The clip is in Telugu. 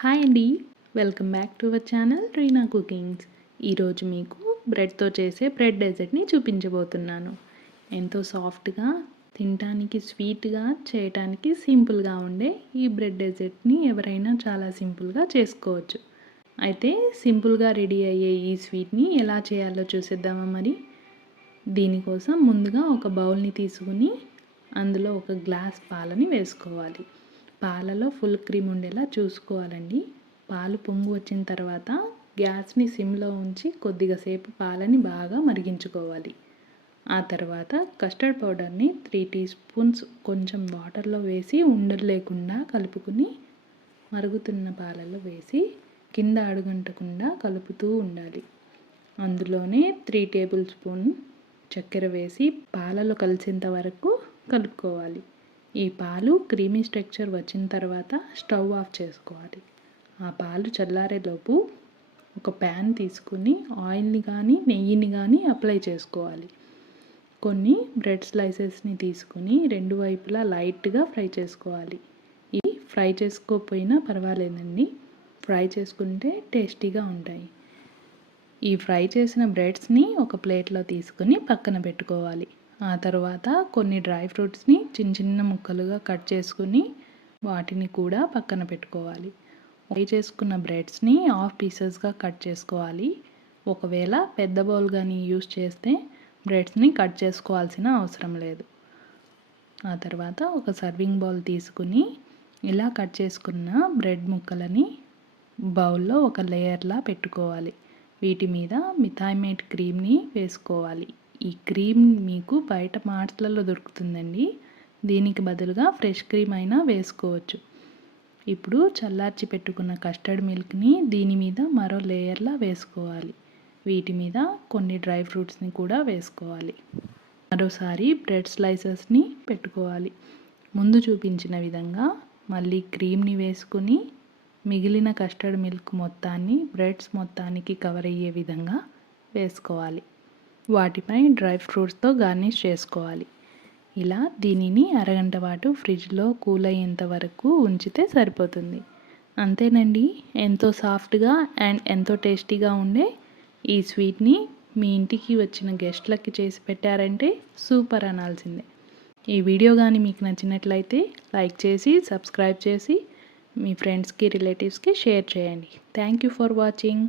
హాయ్ అండి. Welcome back to our channel Reena cookings. ఈరోజు మీకు బ్రెడ్తో చేసే బ్రెడ్ డెజర్ట్ని చూపించబోతున్నాను. ఎంతో సాఫ్ట్గా, తినటానికి స్వీట్గా, చేయటానికి సింపుల్గా ఉండే ఈ బ్రెడ్ డెజర్ట్ని ఎవరైనా చాలా సింపుల్గా చేసుకోవచ్చు. అయితే సింపుల్గా రెడీ అయ్యే ఈ స్వీట్ని ఎలా చేయాలో చూసేద్దామా మరి. దీనికోసం ముందుగా ఒక బౌల్ని తీసుకుని అందులో ఒక గ్లాస్ పాలని వేసుకోవాలి. పాలలో ఫుల్ క్రీమ్ ఉండేలా చూసుకోవాలండి. పాలు పొంగు వచ్చిన తర్వాత గ్యాస్ని సిమ్లో ఉంచి కొద్దిగా సేపు పాలని బాగా మరిగించుకోవాలి. ఆ తర్వాత కస్టర్డ్ పౌడర్ని 3 టీ స్పూన్స్ కొంచెం వాటర్లో వేసి ఉండలు లేకుండా కలుపుకుని మరుగుతున్న పాలలో వేసి కింద అడుగంటకుండా కలుపుతూ ఉండాలి. అందులోనే 3 టేబుల్ స్పూన్ చక్కెర వేసి పాలలో కలిసేంత వరకు కలుపుకోవాలి. ఈ పాలు క్రీమీ స్ట్రక్చర్ వచ్చిన తర్వాత స్టవ్ ఆఫ్ చేసుకోవాలి. ఆ పాలు చల్లారేలోపు ఒక ప్యాన్ తీసుకుని ఆయిల్ని కానీ నెయ్యిని కానీ అప్లై చేసుకోవాలి. కొన్ని బ్రెడ్ స్లైసెస్ని తీసుకుని రెండు వైపులా లైట్గా ఫ్రై చేసుకోవాలి. ఇవి ఫ్రై చేసుకోకపోయినా పర్వాలేదండి, ఫ్రై చేసుకుంటే టేస్టీగా ఉంటాయి. ఈ ఫ్రై చేసిన బ్రెడ్స్ని ఒక ప్లేట్లో తీసుకుని పక్కన పెట్టుకోవాలి. ఆ తర్వాత కొన్ని డ్రై ఫ్రూట్స్ని చిన్న చిన్న ముక్కలుగా కట్ చేసుకుని వాటిని కూడా పక్కన పెట్టుకోవాలి. ఫ్రై చేసుకున్న బ్రెడ్స్ని హాఫ్ పీసెస్గా కట్ చేసుకోవాలి. ఒకవేళ పెద్ద బౌల్ కానీ యూస్ చేస్తే బ్రెడ్స్ని కట్ చేసుకోవాల్సిన అవసరం లేదు. ఆ తర్వాత ఒక సర్వింగ్ బౌల్ తీసుకుని ఇలా కట్ చేసుకున్న బ్రెడ్ ముక్కలని బౌల్లో ఒక లేయర్లా పెట్టుకోవాలి. వీటి మీద మిథాయిమేట్ క్రీమ్ని వేసుకోవాలి. ఈ క్రీమ్ మీకు బయట మార్ట్స్లలో దొరుకుతుందండి. దీనికి బదులుగా ఫ్రెష్ క్రీమ్ అయినా వేసుకోవచ్చు. ఇప్పుడు చల్లార్చి పెట్టుకున్న కస్టర్డ్ మిల్క్ని దీని మీద మరో లేయర్లా వేసుకోవాలి. వీటి మీద కొన్ని డ్రై ఫ్రూట్స్ని కూడా వేసుకోవాలి. మరోసారి బ్రెడ్ స్లైసెస్ని పెట్టుకోవాలి. ముందు చూపించిన విధంగా మళ్ళీ క్రీమ్ని వేసుకుని మిగిలిన కస్టర్డ్ మిల్క్ మొత్తాన్ని బ్రెడ్స్ మొత్తానికి కవర్ అయ్యే విధంగా వేసుకోవాలి. వాటిపై డ్రై ఫ్రూట్స్తో గార్నిష్ చేసుకోవాలి. ఇలా దీనిని అరగంట పాటు ఫ్రిడ్జ్లో కూల్ అయ్యేంత వరకు ఉంచితే సరిపోతుంది. అంతేనండి, ఎంతో సాఫ్ట్గా అండ్ ఎంతో టేస్టీగా ఉండే ఈ స్వీట్ని మీ ఇంటికి వచ్చిన గెస్ట్లకి చేసి పెట్టారంటే సూపర్ అనాల్సిందే. ఈ వీడియో కానీ మీకు నచ్చినట్లయితే లైక్ చేసి సబ్స్క్రైబ్ చేసి మీ ఫ్రెండ్స్కి రిలేటివ్స్కి షేర్ చేయండి. Thank you for watching.